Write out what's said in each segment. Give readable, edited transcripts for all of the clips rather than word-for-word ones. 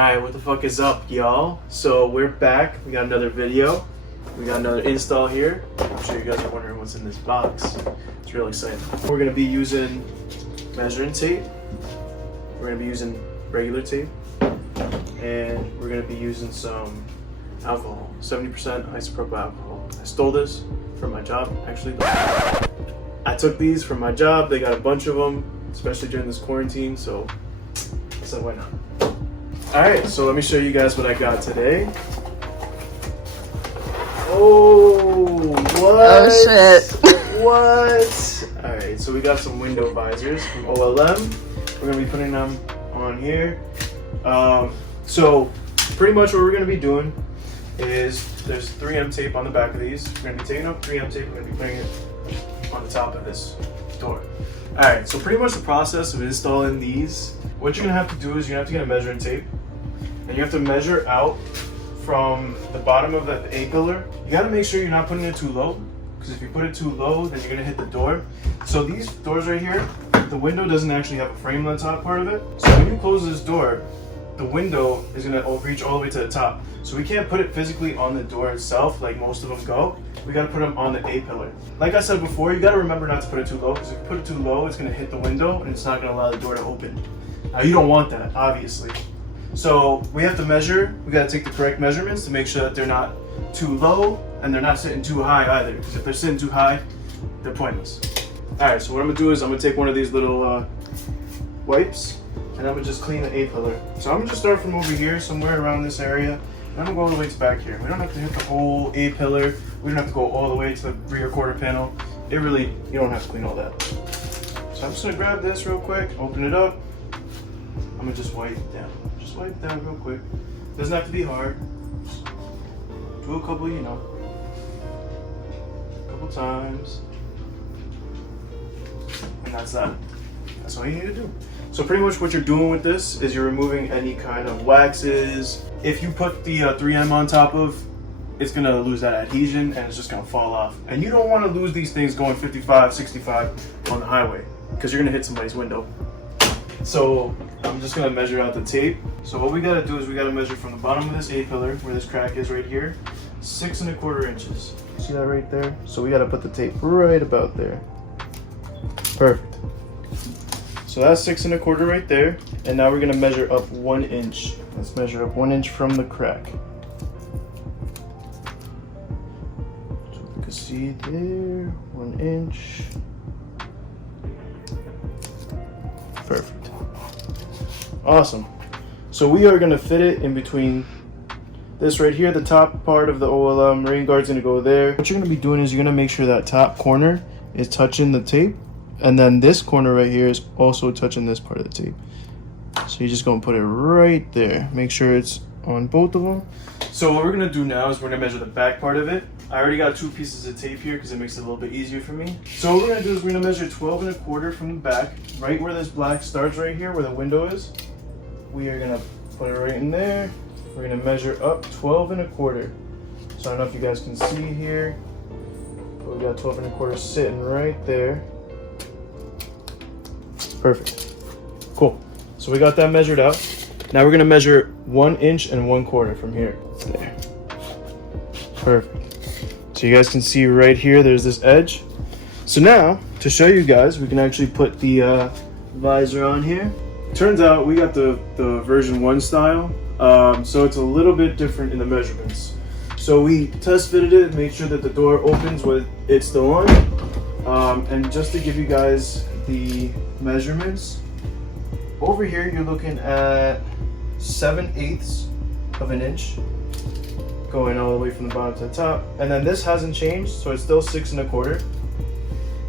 Alright, what the fuck is up, y'all? So we're back. We got another video. We got another install here. I'm sure you guys are wondering what's in this box. It's real exciting. We're gonna be using measuring tape. We're gonna be using regular tape. And we're gonna be using some alcohol, 70% isopropyl alcohol. I stole this from my job, actually. I took these from my job. They got a bunch of them, especially during this quarantine, so I said, why not? Alright, so let me show you guys what I got today. Oh, what? Oh shit. What? Alright, so we got some window visors from OLM. We're going to be putting them on here. So pretty much what we're going to be doing is there's 3M tape on the back of these. We're going to be taking up 3M tape. We're going to be putting it on the top of this door. Alright, so pretty much the process of installing these, what you're going to have to do is you have to get a measuring tape. And you have to measure out from the bottom of the A-pillar. You gotta make sure you're not putting it too low, because if you put it too low, then you're gonna hit the door. So these doors right here, the window doesn't actually have a frame on the top part of it. So when you close this door, the window is gonna reach all the way to the top. So we can't put it physically on the door itself like most of them go. We gotta put them on the A-pillar. Like I said before, you gotta remember not to put it too low, because if you put it too low, it's gonna hit the window and it's not gonna allow the door to open. Now you don't want that, obviously. So we have to measure, we gotta take the correct measurements to make sure that they're not too low and they're not sitting too high either, because if they're sitting too high, they're pointless. Alright, so what I'm gonna do is I'm gonna take one of these little wipes and I'm gonna just clean the A-pillar. So I'm gonna just start from over here, somewhere around this area, and I'm gonna go all the way to back here. We don't have to hit the whole A-pillar, we don't have to go all the way to the rear quarter panel. You don't have to clean all that. So I'm just gonna grab this real quick, open it up. I'm gonna just wipe it down. Just wipe it down real quick. Doesn't have to be hard. Just do a couple, couple times. And that's that. That's all you need to do. So pretty much what you're doing with this is you're removing any kind of waxes. If you put the 3M on top of, it's gonna lose that adhesion and it's just gonna fall off. And you don't wanna lose these things going 55, 65 on the highway, because you're gonna hit somebody's window. So I'm just gonna measure out the tape. So what we gotta do is we gotta measure from the bottom of this A-pillar, where this crack is right here, 6 1/4 inches. See that right there? So we gotta put the tape right about there. Perfect. So that's 6 1/4 right there. And now we're gonna measure up 1 inch. Let's measure up 1 inch from the crack. So you can see there, 1 inch. Perfect. Awesome. So we are going to fit it in between this right here. The top part of the OLM Rain Guards is going to go there. What you're going to be doing is you're going to make sure that top corner is touching the tape. And then this corner right here is also touching this part of the tape. So you're just going to put it right there. Make sure it's on both of them. So what we're going to do now is we're going to measure the back part of it. I already got 2 pieces of tape here because it makes it a little bit easier for me. So what we're going to do is we're going to measure 12 1/4 from the back, right where this black starts right here, where the window is. We are going to put it right in there. We're going to measure up 12 1/4. So I don't know if you guys can see here, but we got 12 1/4 sitting right there. Perfect. Cool. So we got that measured out. Now we're going to measure 1 inch and 1/4 from here. There. Perfect. So you guys can see right here, there's this edge. So now, to show you guys, we can actually put the visor on here. Turns out we got the version 1 style, so it's a little bit different in the measurements. So we test fitted it, made sure that the door opens with it still on. And just to give you guys the measurements, over here you're looking at 7/8 of an inch. Going all the way from the bottom to the top. And then this hasn't changed, so it's still 6 1/4.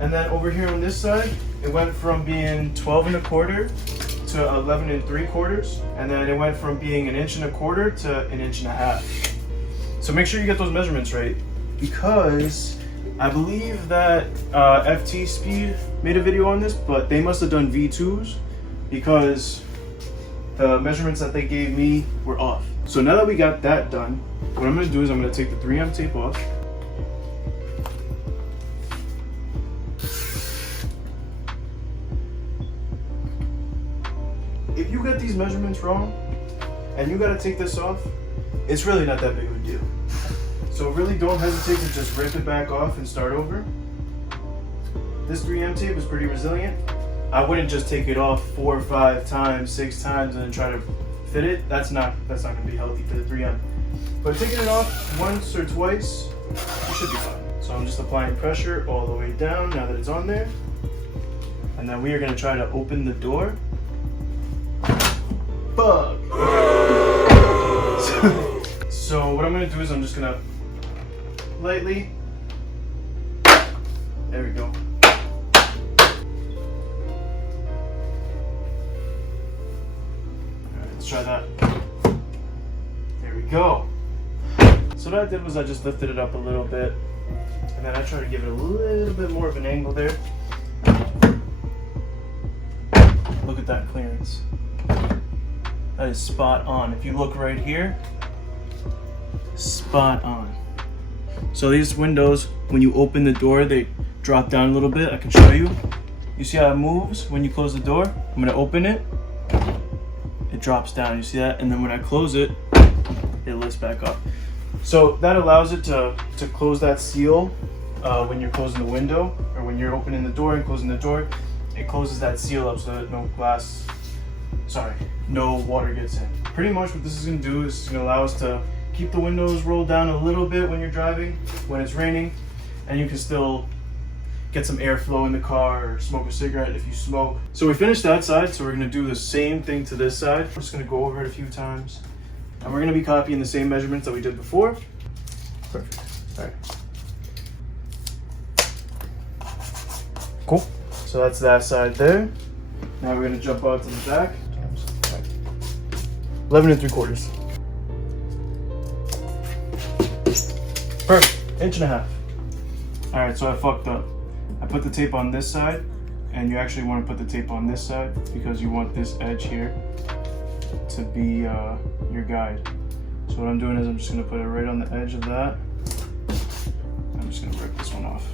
And then over here on this side, it went from being 12 1/4 to 11 3/4. And then it went from being 1 1/4 inches to 1.5 inches. So make sure you get those measurements right, because I believe that FT Speed made a video on this, but they must have done V2s, because the measurements that they gave me were off. So now that we got that done, what I'm going to do is I'm going to take the 3M tape off. If you get these measurements wrong, and you gotta take this off, it's really not that big of a deal. So really don't hesitate to just rip it back off and start over. This 3M tape is pretty resilient. I wouldn't just take it off 4 or 5 times, 6 times, and then try to fit it. That's not gonna be healthy for the 3M. But taking it off once or twice, you should be fine. So I'm just applying pressure all the way down now that it's on there. And then we are gonna try to open the door. Bug! So what I'm gonna do is I'm just gonna lightly, there we go. Alright, let's try that. There we go. So what I did was I just lifted it up a little bit, and then I tried to give it a little bit more of an angle there. Look at that clearance. That is spot on. If you look right here, spot on. So these windows, when you open the door, they drop down a little bit. I can show you. You see how it moves when you close the door? I'm gonna open it. It drops down, you see that? And then when I close it, it lifts back up. So that allows it to close that seal when you're closing the window, or when you're opening the door and closing the door. It closes that seal up so that no water gets in. Pretty much what this is gonna do is it's gonna allow us to keep the windows rolled down a little bit when you're driving, when it's raining, and you can still get some airflow in the car or smoke a cigarette if you smoke. So we finished that side, so we're gonna do the same thing to this side. We're just gonna go over it a few times, and we're gonna be copying the same measurements that we did before. Perfect. All right. Cool. So that's that side there. Now we're gonna jump out to the back. 11 3/4. Perfect. 1.5 inches. All right, so I fucked up. I put the tape on this side, and you actually want to put the tape on this side because you want this edge here to be your guide. So what I'm doing is I'm just gonna put it right on the edge of that. I'm just gonna rip this one off.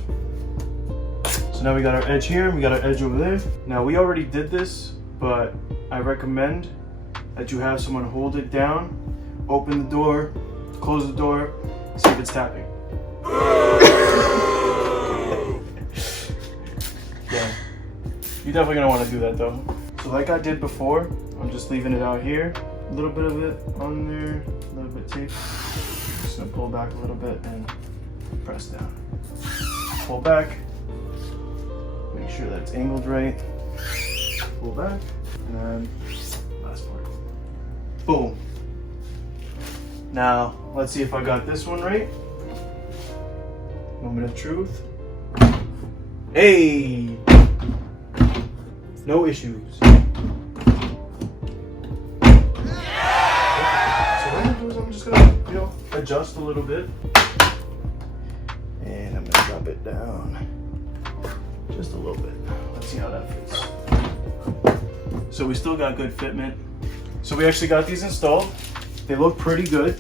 So now we got our edge here, and we got our edge over there. Now we already did this, but I recommend that you have someone hold it down, open the door, close the door, see if it's tapping. Yeah, you're definitely gonna want to do that though. So like I did before, I'm just leaving it out here, a little bit of it on there, a little bit tape. Just gonna pull back a little bit and press down. Pull back, make sure that it's angled right. Pull back, and then last part. Boom. Now, let's see if I got this one right. Moment of truth. Hey! No issues. So what I'm gonna do is I'm just gonna, adjust a little bit. And I'm gonna drop it down just a little bit. Let's see how that fits. So we still got good fitment. So we actually got these installed. They look pretty good.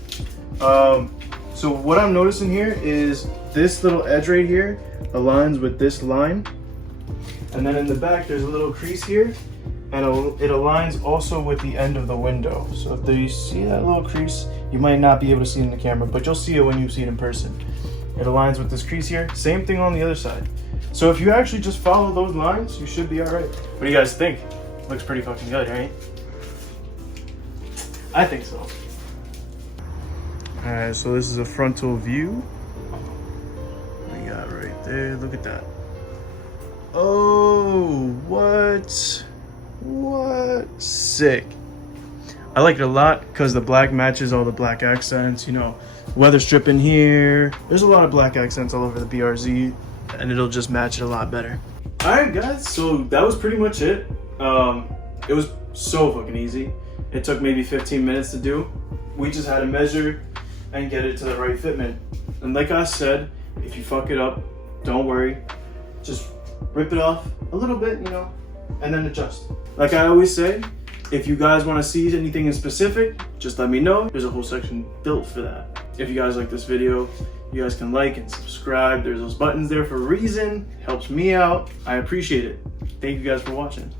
So what I'm noticing here is this little edge right here aligns with this line. And then in the back, there's a little crease here, and it aligns also with the end of the window. So if you see that little crease, you might not be able to see it in the camera, but you'll see it when you see it in person. It aligns with this crease here. Same thing on the other side. So if you actually just follow those lines, you should be all right. What do you guys think? Looks pretty fucking good, right? I think so. All right, so this is a frontal view. We got right there, look at that. Oh, what? Sick. I like it a lot because the black matches all the black accents, weather strip in here. There's a lot of black accents all over the BRZ, and it'll just match it a lot better. All right, guys, so that was pretty much it. It was so fucking easy. It took maybe 15 minutes to do. We just had to measure and get it to the right fitment. And like I said, if you fuck it up, don't worry. Just rip it off a little bit, and then adjust. Like I always say, if you guys want to see anything in specific, just let me know. There's a whole section built for that. If you guys like this video, you guys can like and subscribe. There's those buttons there for a reason. Helps me out. I appreciate it. Thank you guys for watching.